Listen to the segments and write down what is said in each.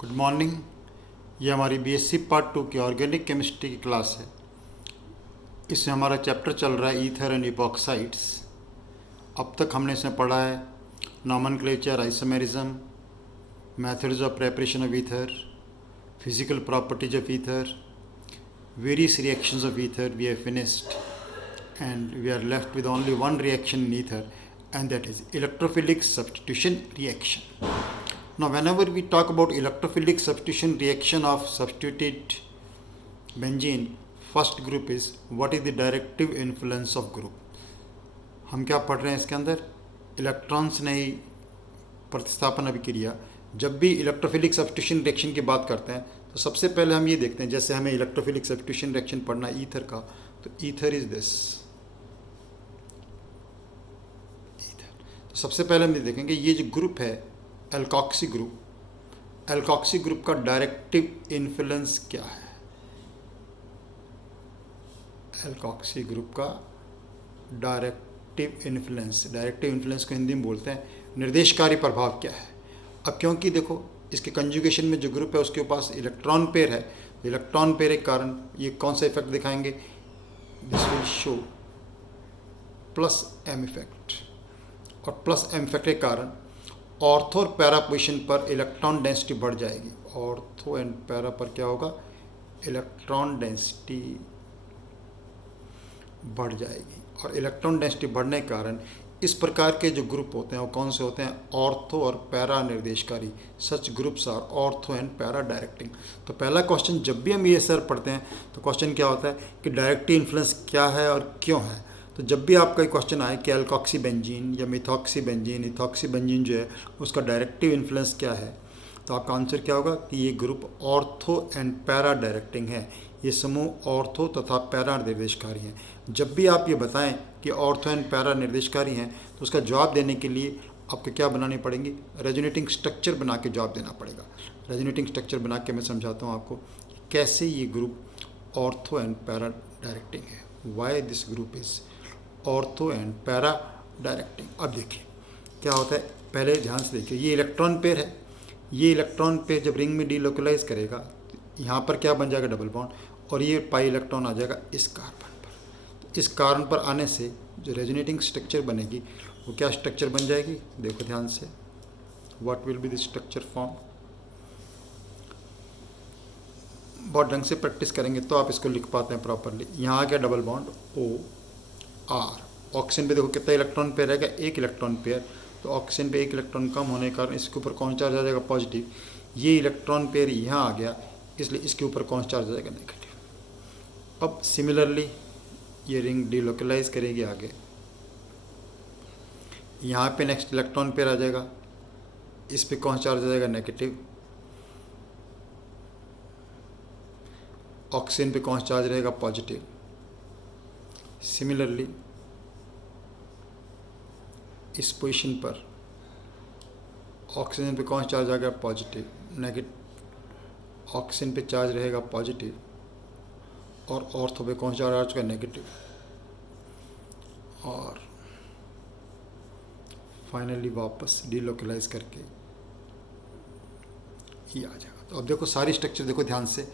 Good morning. ये हमारी BSc part 2 की ऑर्गेनिक केमिस्ट्री की क्लास है। इसमें हमारा चैप्टर चल रहा है ईथर एंड इपॉक्साइड्स। अब तक हमने इसमें पढ़ा है nomenclature, isomerism, methods of preparation of ether, physical properties of ether, various reactions of ether we have finished, and we are left with only one reaction in ether, and that is electrophilic substitution reaction. Now whenever we talk about electrophilic substitution reaction of substituted benzene, first group is what is the directive influence of group. हम क्या पढ़ रहे हैं इसके अंदर? Electrons ने ही प्रतिस्थापन अभिक्रिया। जब भी इलेक्ट्रोफिलिक सब्स्टिट्यूशन रिएक्शन की बात करते हैं तो सबसे पहले हम ये देखते हैं, जैसे हमें इलेक्ट्रोफिलिक सब्स्टिट्यूशन रिएक्शन पढ़ना है ईथर का, तो ईथर इज दिस ईथर। तो सबसे पहले हम ये देखेंगे ये जो ग्रुप है एल्कॉक्सी ग्रुप, एल्कॉक्सी ग्रुप का डायरेक्टिव इन्फ्लुएंस क्या है? एल्कॉक्सी ग्रुप का डायरेक्टिव इन्फ्लुएंस को हिंदी में बोलते हैं निर्देशकारी प्रभाव क्या है। अब क्योंकि देखो इसके कंजुगेशन में जो ग्रुप है उसके पास इलेक्ट्रॉन पेयर है, इलेक्ट्रॉन पेयर के कारण ये कौन सा इफेक्ट दिखाएंगे? This will show plus M effect, और प्लस एम इफेक्ट के कारण ऑर्थो और पैरा पोजिशन पर इलेक्ट्रॉन डेंसिटी बढ़ जाएगी। ऑर्थो एंड पैरा पर क्या होगा? इलेक्ट्रॉन डेंसिटी बढ़ जाएगी, और इलेक्ट्रॉन डेंसिटी बढ़ने के कारण इस प्रकार के जो ग्रुप होते हैं वो कौन से होते हैं? ऑर्थो और पैरा निर्देशकारी। Such groups are ortho and para directing. तो पहला क्वेश्चन जब भी हम ये सर पढ़ते हैं तो क्वेश्चन क्या होता है कि डायरेक्टिव इन्फ्लुएंस क्या है और क्यों है। तो जब भी आपका क्वेश्चन आए कि एल्कॉक्सी बेंजीन या मिथॉक्सी बेंजीन, इथॉक्सी बेंजीन जो है उसका डायरेक्टिव इन्फ्लुएंस क्या है, तो आपका आंसर क्या होगा कि ये group ortho and para directing है। ये समूह ऑर्थो तथा पैरा निर्देशकारी हैं। जब भी आप ये बताएं कि ऑर्थो एंड पैरा निर्देशकारी हैं तो उसका जवाब देने के लिए आपको क्या बनानी पड़ेंगी? रेजोनेटिंग स्ट्रक्चर बना के जवाब देना पड़ेगा। रेजोनेटिंग स्ट्रक्चर बना के मैं समझाता हूँ आपको कैसे ये group ortho and para directing है। Why this group is ortho and para directing. अब देखिए क्या होता है, पहले ध्यान से देखिए, ये इलेक्ट्रॉन पेयर है। ये इलेक्ट्रॉन पेयर जब रिंग में डीलोकलाइज करेगा तो यहाँ पर क्या बन जाएगा? डबल बॉन्ड, और ये पाई इलेक्ट्रॉन आ जाएगा इस कार्बन पर। तो इस कार्बन पर आने से जो रेजोनेटिंग स्ट्रक्चर बनेगी वो क्या स्ट्रक्चर बन जाएगी? देखो ध्यान से, what will be the structure form. बहुत ढंग से प्रैक्टिस करेंगे तो आप इसको लिख पाते हैं प्रॉपरली। यहाँ आ गया double bond O R. Oxygen पे देखो कितना इलेक्ट्रॉन पेयर रहेगा? एक इलेक्ट्रॉन पेयर। तो ऑक्सीजन पे एक इलेक्ट्रॉन कम होने के कारण इसके ऊपर कौन चार्ज आ जाएगा? पॉजिटिव। ये इलेक्ट्रॉन पेयर यहाँ आ गया, इसलिए इसके ऊपर कौन चार्ज आ जाएगा? नेगेटिव। अब सिमिलरली ये रिंग डीलोकलाइज करेगी आगे, यहाँ पे नेक्स्ट इलेक्ट्रॉन पेयर आ जाएगा, इस पे कौन चार्ज आ जाएगा? नेगेटिव। ऑक्सीजन पे कौन चार्ज रहेगा? पॉजिटिव। सिमिलरली इस पोजीशन पर ऑक्सीजन पे कौन चार्ज आ गया? पॉजिटिव। नेगेटिव। ऑक्सीजन पे चार्ज रहेगा पॉजिटिव, और ऑर्थो पे कौन चार्ज आ चुका? नेगेटिव। और फाइनली वापस डीलोकलाइज करके ये आ जाएगा। तो अब देखो सारी स्ट्रक्चर देखो ध्यान से,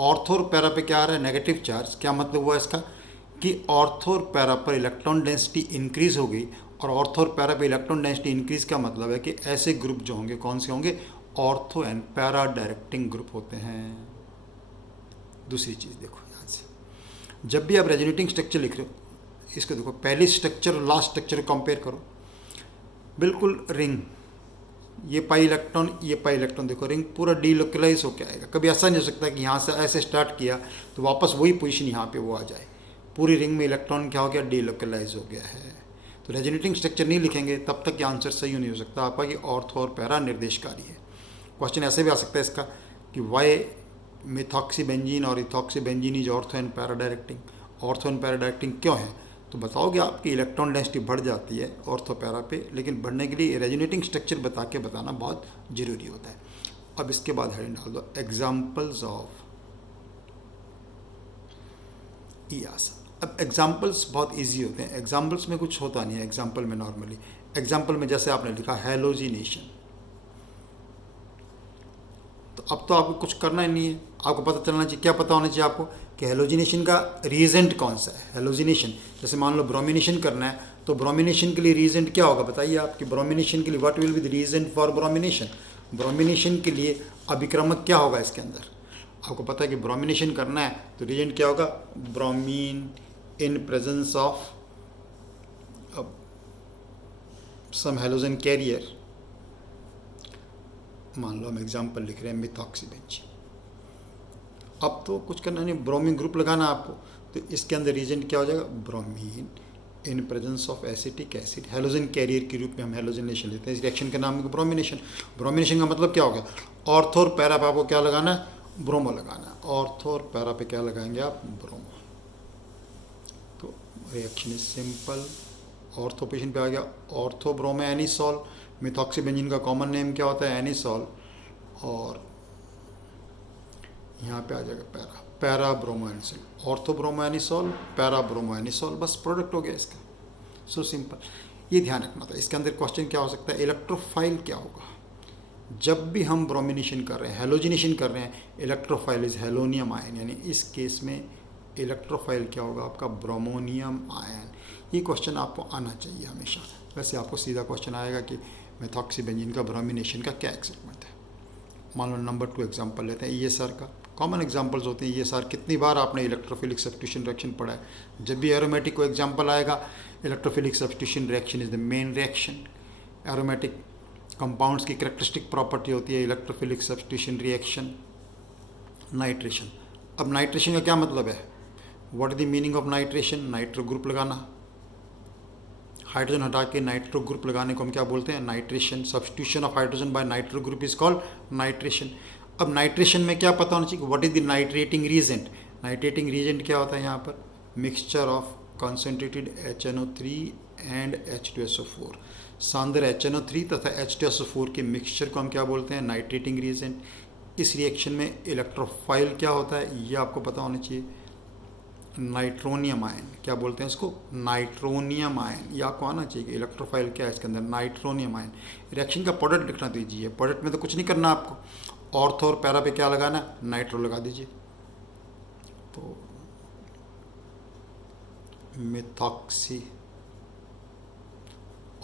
ऑर्थो और पैरा पे क्या आ रहा है? Negative charge. क्या मतलब हुआ इसका कि ऑर्थो और पैरा पर इलेक्ट्रॉन डेंसिटी इंक्रीज हो गई, और ऑर्थो और पैरा पे इलेक्ट्रॉन डेंसिटी इंक्रीज का मतलब है कि ऐसे ग्रुप जो होंगे कौन से होंगे? Ortho and para directing group होते हैं। दूसरी चीज़ देखो यहाँ से, जब भी आप रेजोनेटिंग स्ट्रक्चर लिख रहे हो इसको देखो, पहली स्ट्रक्चर और लास्ट स्ट्रक्चर को कंपेयर करो। बिल्कुल रिंग, ये पाई इलेक्ट्रॉन, ये पाई इलेक्ट्रॉन, देखो रिंग पूरा डीलोकलाइज होकर आएगा। कभी ऐसा नहीं हो सकता कि यहाँ से ऐसे स्टार्ट किया तो वापस वही पोजीशन यहाँ पे वो आ जाए। पूरी रिंग में इलेक्ट्रॉन क्या हो गया? डीलोकलाइज हो गया है। तो रेजोनेटिंग स्ट्रक्चर नहीं लिखेंगे तब तक ये आंसर सही नहीं हो सकता आपका कि ऑर्थो और पैरा निर्देशकारी है। क्वेश्चन ऐसे भी आ सकता है इसका कि वाई मिथॉक्सी बेंजीन और ethoxy benzene is ortho and para directing. Ortho and para directing क्यों है? तो बताओगे आपकी इलेक्ट्रॉन डेंसिटी बढ़ जाती है ऑर्थो पैरा पे, लेकिन बढ़ने के लिए रेजोनेटिंग स्ट्रक्चर बता के बताना बहुत ज़रूरी होता है। अब इसके बाद हेडिंग डाल दो एग्जाम्पल्स ऑफ ईआस। अब एग्जाम्पल्स बहुत इजी होते हैं, एग्जाम्पल्स में कुछ होता नहीं है। एग्जाम्पल में नॉर्मली एग्जाम्पल में जैसे आपने लिखा हैलोजिनेशन, तो अब तो आपको कुछ करना ही नहीं है, आपको पता चलना चाहिए, क्या पता होना चाहिए आपको कि हेलोजिनेशन का रीजेंट कौन सा है। हेलोजिनेशन जैसे मान लो ब्रोमिनेशन करना है, तो ब्रोमिनेशन के लिए रीजेंट क्या होगा बताइए आप, कि ब्रोमिनेशन के लिए what will be the reagent for bromination. Bromination के लिए अभिक्रमक क्या होगा इसके अंदर, आपको पता है कि ब्रोमिनेशन करना है तो रीजेंट क्या होगा, bromine in presence of some halogen carrier. मान लो हम एग्जांपल लिख रहे हैं मिथॉक्सीबेंजीन। अब तो कुछ करना नहीं, ब्रोमीन ग्रुप लगाना आपको, तो इसके अंदर रीजेंट क्या हो जाएगा, bromine in presence of acetic acid. Halogen carrier के रूप में हम हेलोजनेशन लेते हैं, इस रिएक्शन का नाम है ब्रोमिनेशन। ब्रोमिनेशन का मतलब क्या हो गया, ऑर्थो और पैरा पे आपको क्या लगाना है, ब्रोमो लगाना है। ऑर्थो और पैरा पे क्या लगाएंगे आप, ब्रोमो। तो reaction is simple. Ortho position पे आ गया ऑर्थो ब्रोमो एनिसॉल। मिथॉक्सीबेंजीन का कॉमन नेम क्या होता है, एनिसॉल। और यहाँ पे आ जाएगा para, para bromo anisole, ortho bromo anisole, para bromo anisole, बस प्रोडक्ट हो गया इसका। सो सिंपल, ये ध्यान रखना था। इसके अंदर क्वेश्चन क्या हो सकता है, इलेक्ट्रोफाइल क्या होगा। जब भी हम ब्रोमिनेशन कर रहे हैं, हेलोजिनेशन कर रहे हैं, इलेक्ट्रोफाइल इज हेलोनियम आयन, यानी इस केस में इलेक्ट्रोफाइल क्या होगा आपका, ब्रोमोनियम आयन। ये क्वेश्चन आपको आना चाहिए हमेशा। वैसे आपको सीधा क्वेश्चन आएगा कि मेथॉक्सीबेंजीन का ब्रोमिनेशन का क्या एक्साइटमेंट है। मान लो नंबर 2 एग्जांपल लेते हैं ईएसआर का। कॉमन एग्जांपल्स होते हैं ईएसआर। कितनी बार आपने इलेक्ट्रोफिलिक सब्स्टिट्यूशन रिएक्शन पढ़ा है। जब भी एरोमेटिक को एग्जांपल आएगा, electrophilic substitution reaction is the main reaction. Aromatic compounds की कैरेक्टरिस्टिक प्रॉपर्टी होती है इलेक्ट्रोफिलिक सब्स्टिट्यूशन रिएक्शन। नाइट्रेशन, अब नाइट्रेशन का क्या मतलब है, what is the meaning of nitration, nitro group लगाना। हाइड्रोजन हटा के नाइट्रो ग्रुप लगाने को हम क्या बोलते हैं, nitration. Substitution of hydrogen by nitro group is called nitration. अब नाइट्रेशन में क्या पता होना चाहिए, what is the nitrating reagent. Nitrating reagent क्या होता है यहाँ पर, mixture of concentrated HNO3 and H2SO4। सांद्र HNO3 तथा H2SO4 के मिक्सचर को हम क्या बोलते हैं, नाइट्रेटिंग रीजेंट। इस रिएक्शन में इलेक्ट्रोफाइल क्या होता है, ये आपको पता होना चाहिए, नाइट्रोनियम आयन। क्या बोलते हैं इसको, नाइट्रोनियम आयन। ये आपको आना चाहिए कि इलेक्ट्रोफाइल क्या है इसके अंदर, नाइट्रोनियम आयन। रिएक्शन का प्रोडक्ट लिखना दीजिए, प्रोडक्ट में तो कुछ नहीं करना आपको। ऑर्थो और पैरा पे क्या लगाना, नाइट्रो लगा दीजिए। तो methoxy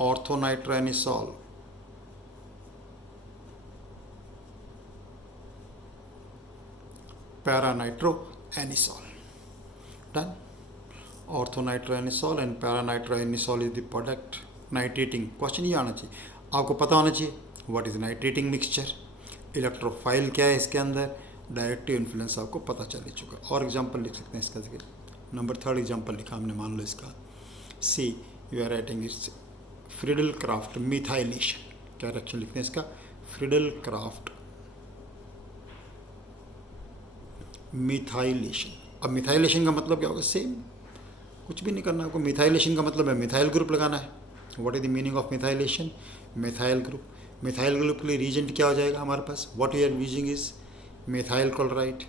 ortho nitro anisole, para nitro anisole, done. Ortho nitro anisole and para nitro anisole is the product. Nitrating question ये आना चाहिए, आपको पता होना चाहिए what is nitrating mixture, electrophile क्या है इसके अंदर, डायरेक्टिव इन्फ्लुएंस आपको पता चल ही चुका। और एग्जांपल लिख सकते हैं इसका, नंबर 3 एग्जांपल लिखा हमने, मान लो इसका see you are writing its Friedel Crafts methylation. क्या रिएक्शन लिखते हैं इसका, फ्रिडल क्राफ्ट मिथाइलेशन। अब मिथाइलेशन का मतलब क्या होगा, सेम, कुछ भी नहीं करना आपको। मिथाइलेशन का मतलब है मिथाइल ग्रुप लगाना है। What is the meaning of methylation, methyl group. Methyl group के लिए रीजेंट क्या हो जाएगा हमारे पास, what we are using is methyl chloride.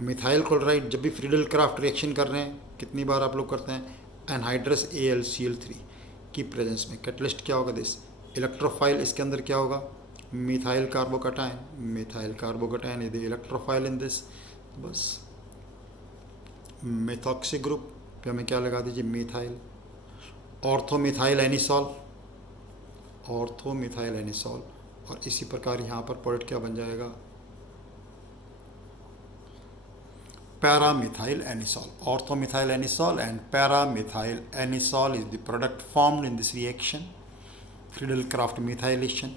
Methyl chloride जब भी फ्रिडल क्राफ्ट रिएक्शन कर रहे हैं, कितनी बार आप लोग करते हैं, एनहाइड्रस AlCl3 की प्रेजेंस में कैटलिस्ट क्या होगा, दिस इलेक्ट्रोफाइल। इसके अंदर क्या होगा, methyl carbocation, methyl carbocation is the electrophile in this. बस मेथॉक्सी ग्रुप पे हमें क्या लगा दीजिए, methyl. Ortho methyl anisole, ortho methyl anisole. और इसी प्रकार यहाँ पर प्रोडक्ट क्या बन जाएगा, para methyl anisole. Ortho methyl anisole and para methyl anisole is the product formed in this reaction, Friedel-Crafts methylation.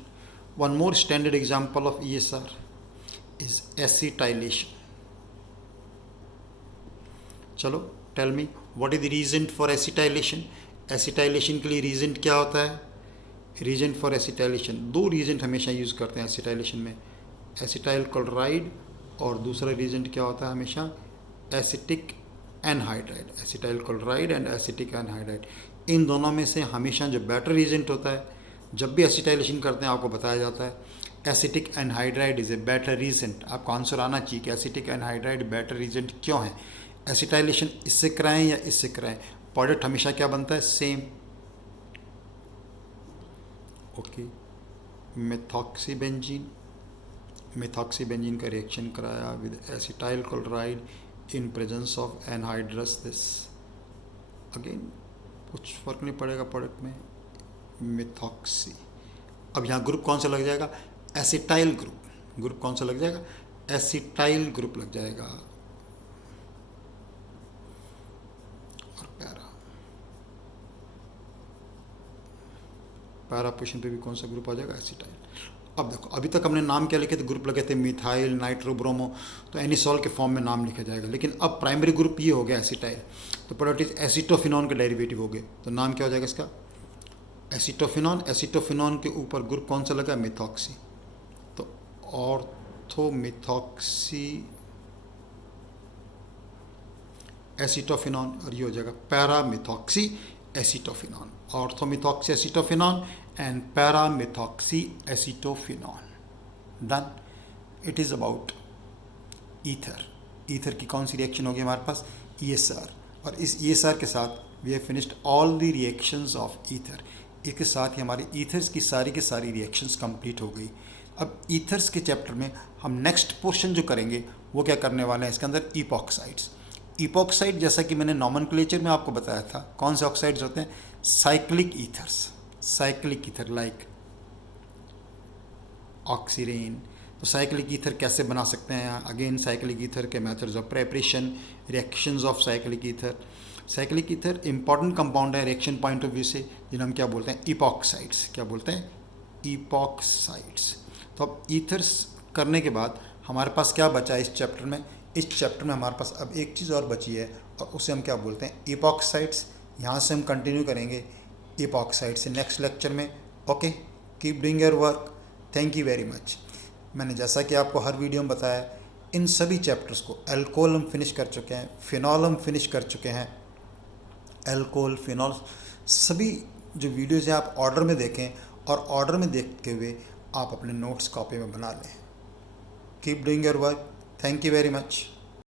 One more standard example of ESR is acetylation. चलो, tell me what is the reagent for acetylation? acetylation के लिए reagent क्या होता है, reagent for acetylation 2 reagent हमेशा use करते हैं acetylation में, एसिटाइल क्लोराइड और दूसरा reagent क्या होता है हमेशा, acetic anhydride. Acetyl chloride and acetic anhydride, इन दोनों में से हमेशा जो बेटर रीजेंट होता है, जब भी एसिटाइलेशन करते हैं आपको बताया जाता है acetic anhydride is a better reagent. आपको आंसर आना चाहिए कि एसिटिक एनहाइड्राइड बेटर रीजेंट क्यों है। एसिटाइलेशन इससे कराएं या इससे कराएं, प्रोडक्ट हमेशा क्या बनता है, सेम। ओके, मेथॉक्सीबेंजीन मिथॉक्सीबेंजीन का रिएक्शन कराया with acetyl chloride in presence of anhydrous this. Again कुछ फर्क नहीं पड़ेगा प्रोडक्ट में, मिथॉक्सी। अब यहाँ ग्रुप कौन सा लग जाएगा? Acetyl group. ग्रुप कौन सा लग जाएगा? एसिटाइल ग्रुप लग जाएगा। और पैरा पोजीशन पे भी कौन सा ग्रुप आ जाएगा? एसिटाइल। अब देखो, अभी तक हमने नाम क्या लिखे थे? ग्रुप लगे थे मिथाइल, नाइट्रोब्रोमो, तो एनिसॉल के फॉर्म में नाम लिखा जाएगा। लेकिन अब प्राइमरी ग्रुप ये हो गया एसिटाइल, तो प्रोडक्ट इज एसिटोफिनॉन के डेरिवेटिव हो गए, तो नाम क्या हो जाएगा इसका? एसिटोफिनॉन। एसिटोफिनॉन के ऊपर ग्रुप कौन सा लगा? मिथॉक्सी। तो ऑर्थोमिथॉक्सी एसिटोफिनॉन, और ये हो जाएगा para methoxy acetophenone. Ortho methoxy acetophenone and para methoxy acetophenone. Done. It is about ether. Ether की कौन सी रिएक्शन होगी हमारे पास? ESR। और इस ESR के साथ we have finished all the reactions of ether. इसके साथ ही हमारी ईथर्स की सारी रिएक्शंस कंप्लीट हो गई। अब ईथर्स के चैप्टर में हम नेक्स्ट पोर्शन जो करेंगे वो क्या करने वाले हैं? इसके अंदर इपॉक्साइड्स। इपॉक्साइड जैसा कि मैंने नॉमेनक्लेचर में आपको बताया था, कौन से ऑक्साइड्स होते हैं? Cyclic ethers. Cyclic ether like oxirane. तो साइक्लिक ईथर कैसे बना सकते हैं? अगेन साइक्लिक ईथर के methods of preparation, reactions of cyclic ether. Cyclic ether important compound है रिएक्शन पॉइंट ऑफ व्यू से, जिन्हें हम क्या बोलते हैं? इपॉक्साइड्स। क्या बोलते हैं? इपॉक्साइड्स। तो अब ईथर्स करने के बाद हमारे पास क्या बचा है इस चैप्टर में? इस चैप्टर में हमारे पास अब एक चीज़ और बची है, और उसे हम क्या बोलते हैं? इपॉक्साइड्स। यहाँ से हम कंटिन्यू करेंगे इपॉक्साइड्स नेक्स्ट लेक्चर में। Okay, keep doing your work. Thank you very much. मैंने जैसा कि आपको हर वीडियो में बताया, इन सभी चैप्टर्स को, अल्कोहल हम फिनिश कर चुके हैं, फिनॉल हम फिनिश कर चुके हैं। अल्कोहल, फिनॉल, सभी जो वीडियोज़ हैं आप ऑर्डर में देखें, और ऑर्डर में देखते हुए आप अपने नोट्स कॉपी में बना लें। Keep doing your work. Thank you very much.